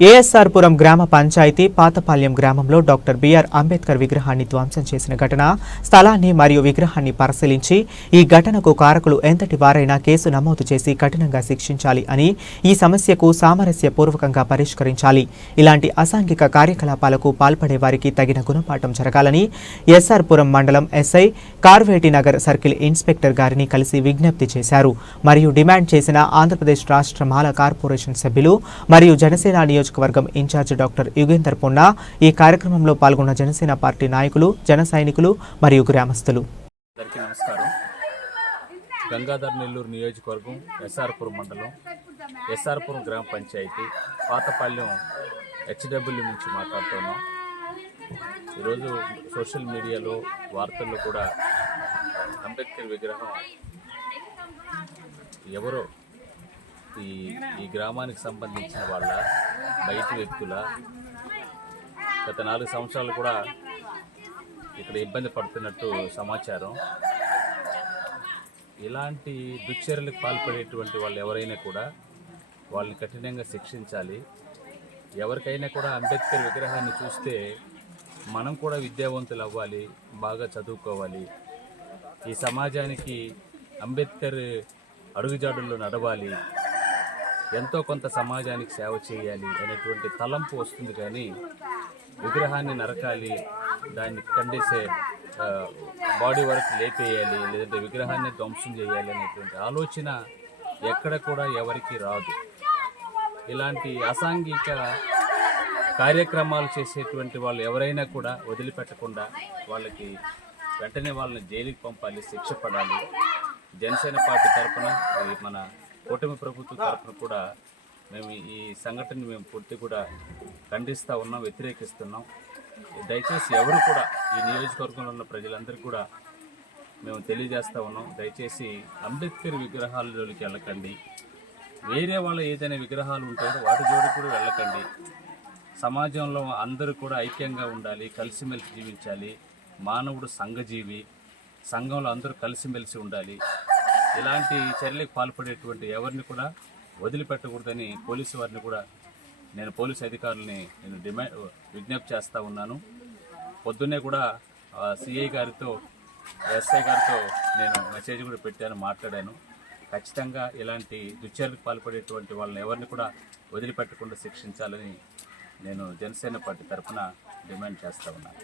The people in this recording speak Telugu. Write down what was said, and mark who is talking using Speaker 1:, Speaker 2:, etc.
Speaker 1: ఏఎస్ఆర్పురం గ్రామ పంచాయతీ పాతపాల్యం గ్రామంలో డాక్టర్ బిఆర్ అంబేద్కర్ విగ్రహాన్ని ధ్వంసం చేసిన ఘటన స్థలాన్ని మరియు విగ్రహాన్ని పరిశీలించి ఈ ఘటనకు కారకులు ఎంతటి వారైనా కేసు నమోదు చేసి కఠినంగా శిక్షించాలి అని ఈ సమస్యకు సామరస్యపూర్వకంగా పరిష్కరించాలి. ఇలాంటి అసాంఘిక కార్యకలాపాలకు పాల్పడే వారికి తగిన గుణపాఠం జరగాలని ఎస్ఆర్పురం మండలం S I Karveti Nagar circle inspector గారిని కలిసి విజ్ఞప్తి చేశారు. మరియు డిమాండ్ చేసిన ఆంధ్రప్రదేశ్ రాష్ట్ర మాల కార్పొరేషన్ సభ్యులు మరియు జనసేన నియోజకవర్గం ఇన్ఛార్జ్ డాక్టర్ యుగేందర్ పొన్నా ఈ కార్యక్రమంలో పాల్గొన్న జనసేన పార్టీ నాయకులు జన సైనికులు మరియు గ్రామస్తులు.
Speaker 2: నమస్కారం. గంగాధర్ నెల్లూరు నియోజకవర్గం ఎస్ఆర్పురం మండలం ఎస్ఆర్పురం గ్రామ పంచాయతీ పాతపాలెం హెచ్డబ్ల్యూ నుంచి మాట్లాడుతున్నాం. ఈరోజు సోషల్ మీడియాలో వార్తల్లో కూడా అంబేద్కర్ విగ్రహం ఎవరో? ఈ ఈ గ్రామానికి సంబంధించిన వాళ్ళ బయట వ్యక్తుల గత నాలుగు సంవత్సరాలు కూడా ఇక్కడ ఇబ్బంది పడుతున్నట్టు సమాచారం. ఇలాంటి దుశ్చర్యలకు పాల్పడేటువంటి వాళ్ళు ఎవరైనా కూడా వాళ్ళని కఠినంగా శిక్షించాలి. ఎవరికైనా కూడా అంబేద్కర్ విగ్రహాన్ని చూస్తే మనం కూడా విద్యావంతులు అవ్వాలి బాగా చదువుకోవాలి. ఈ సమాజానికి అంబేద్కర్ అడుగుజాడుల్లో నడవాలి. ఎంతో కొంత సమాజానికి సేవ చేయాలి అనేటువంటి తలంపు వస్తుంది కానీ విగ్రహాన్ని నరకాలి దాన్ని ఖండేసే బాడీ వరకు లేపేయాలి లేదంటే విగ్రహాన్ని ధ్వంసం చేయాలి అనేటువంటి ఆలోచన ఎక్కడ కూడా ఎవరికి రాదు. ఇలాంటి అసాంఘిక కార్యక్రమాలు చేసేటువంటి వాళ్ళు ఎవరైనా కూడా వదిలిపెట్టకుండా వాళ్ళకి వెంటనే వాళ్ళని జైలుకి పంపాలి శిక్ష పడాలి. జనసేన పార్టీ తరఫున మన కూటమి ప్రభుత్వం తరఫున కూడా మేము ఈ సంఘటనని మేము పూర్తి కూడా ఖండిస్తూ ఉన్నాం వ్యతిరేకిస్తున్నాం. దయచేసి ఎవరు కూడా ఈ నియోజకవర్గంలో ఉన్న ప్రజలందరికీ కూడా మేము తెలియజేస్తా ఉన్నాం. దయచేసి అంబేద్కర్ విగ్రహాలలోకి వెళ్ళకండి. వేరే వాళ్ళ ఏదైనా విగ్రహాలు ఉంటాయో వాటి జోడికి కూడా వెళ్ళకండి. సమాజంలో అందరూ కూడా ఐక్యంగా ఉండాలి కలిసిమెలిసి జీవించాలి. మానవుడు సంఘజీవి. సంఘంలో అందరూ కలిసిమెలిసి ఉండాలి. ఇలాంటి చర్యలకు పాల్పడేటువంటి ఎవరిని కూడా వదిలిపెట్టకూడదని పోలీసు వారిని కూడా నేను పోలీసు అధికారులని నేను డిమాండ్ విజ్ఞప్తి చేస్తూ ఉన్నాను. పొద్దున్నే కూడా సిఐ గారితో ఎస్ఐ గారితో నేను మెసేజ్ కూడా పెట్టాను మాట్లాడాను. ఖచ్చితంగా ఇలాంటి దుశ్చర్యలకు పాల్పడేటువంటి వాళ్ళని ఎవరిని కూడా వదిలిపెట్టకుండా శిక్షించాలని నేను జనసేన పార్టీ తరఫున డిమాండ్ చేస్తా ఉన్నాను